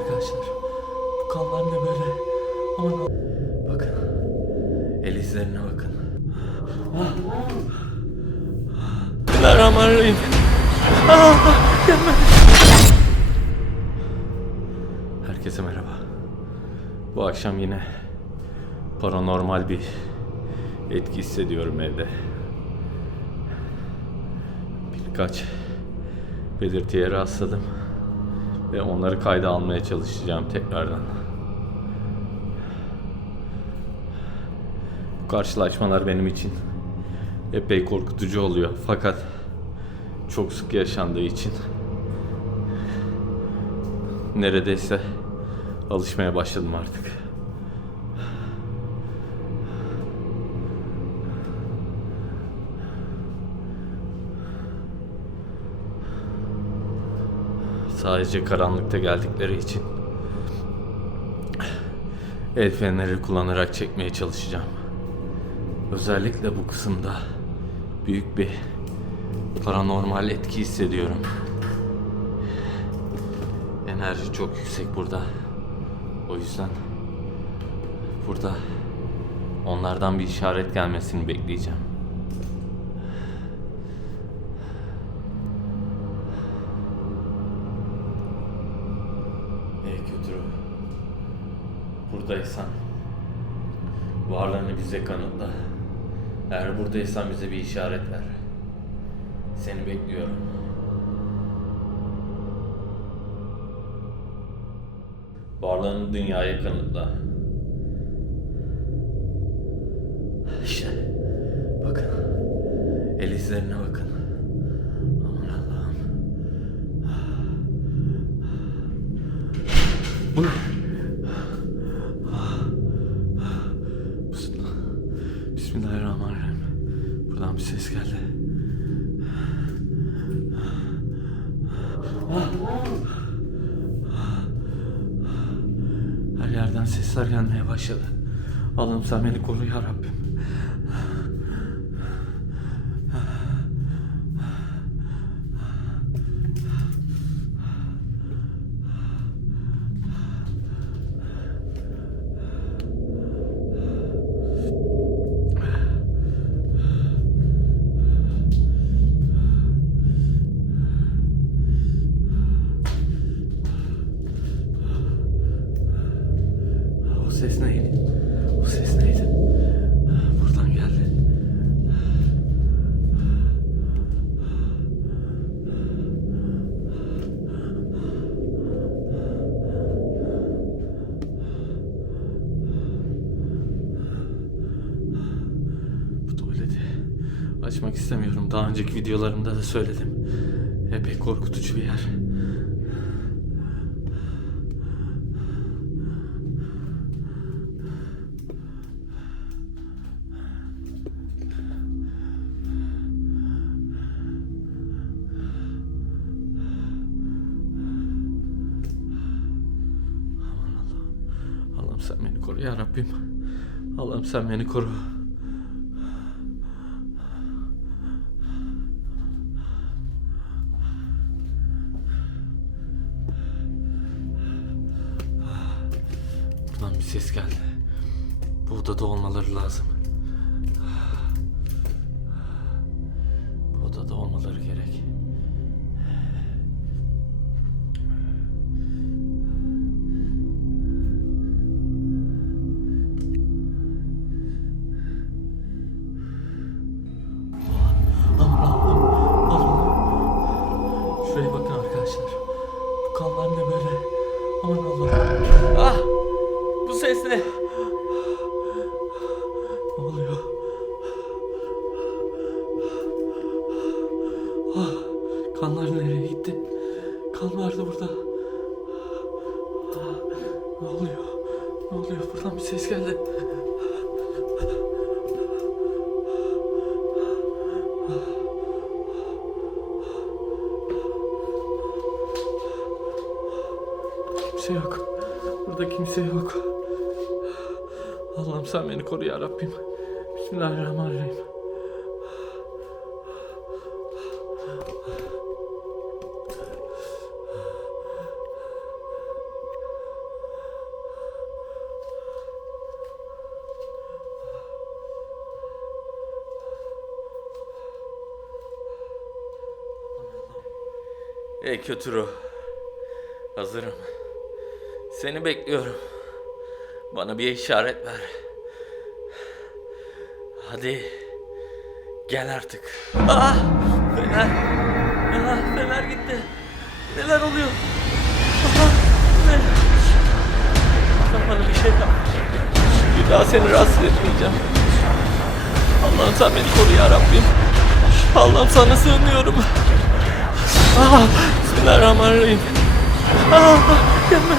Arkadaşlar bu kanlar ne böyle? Aman Allah'ım. Bakın. El izlerine bakın. Bismillahirrahmanirrahim. Ah. Herkese merhaba. Bu akşam yine paranormal bir etki hissediyorum evde. Birkaç belirtiye rastladım ve onları kayda almaya çalışacağım tekrardan. Bu karşılaşmalar benim için epey korkutucu oluyor fakat çok sık yaşandığı için neredeyse alışmaya başladım artık. Sadece karanlıkta geldikleri için el feneri kullanarak çekmeye çalışacağım. Özellikle bu kısımda büyük bir paranormal etki hissediyorum. Enerji çok yüksek burada. O yüzden burada onlardan bir işaret gelmesini bekleyeceğim. Ey kötü ruh. Buradaysan varlığını bize kanıtla. Eğer buradaysan bize bir işaret ver. Seni bekliyorum. Varlığını dünyaya kanıtla. İşte bakın. El izlerine bakın. Aman Allah'ım. Bu ne? Bismillah. Bismillahirrahmanirrahim. Buradan bir ses geldi. Her yerden sesler gelmeye başladı. Allah'ım sen beni koru ya Rabbim. Açmak istemiyorum. Daha önceki videolarımda da söyledim. Epey korkutucu bir yer. Allah'ım. Allah'ım sen beni koru ya Rabbim. Allah'ım sen beni koru. Ses geldi. Bu odada olmaları lazım. Bu odada olmaları gerek. Şuraya bakın arkadaşlar. Bu kanlar ne böyle? Aman Allah'ım. Bu ses ne? Ne oluyor? Ah! Kanlar nereye gitti? Kan vardı burada. Ah, Ne oluyor? Ne oluyor? Buradan bir ses geldi. Kimse yok. Burada kimse yok. Allah'ım sen beni koru ya Rabbim. Bismillahirrahmanirrahim. Ey kötü ruh. Hazırım. Seni bekliyorum. Bana bir işaret ver. Hadi. Gel artık. Ah! Fener. Ah, fener gitti. Neler oluyor? Ah, ne? Sen bana bir şey yap. Bir daha seni rahatsız etmeyeceğim. Allah'ım sen beni koru ya Rabbim. Allah'ım sana sığınıyorum. Ah, Bismillahirrahmanirrahim. Ah, gelme.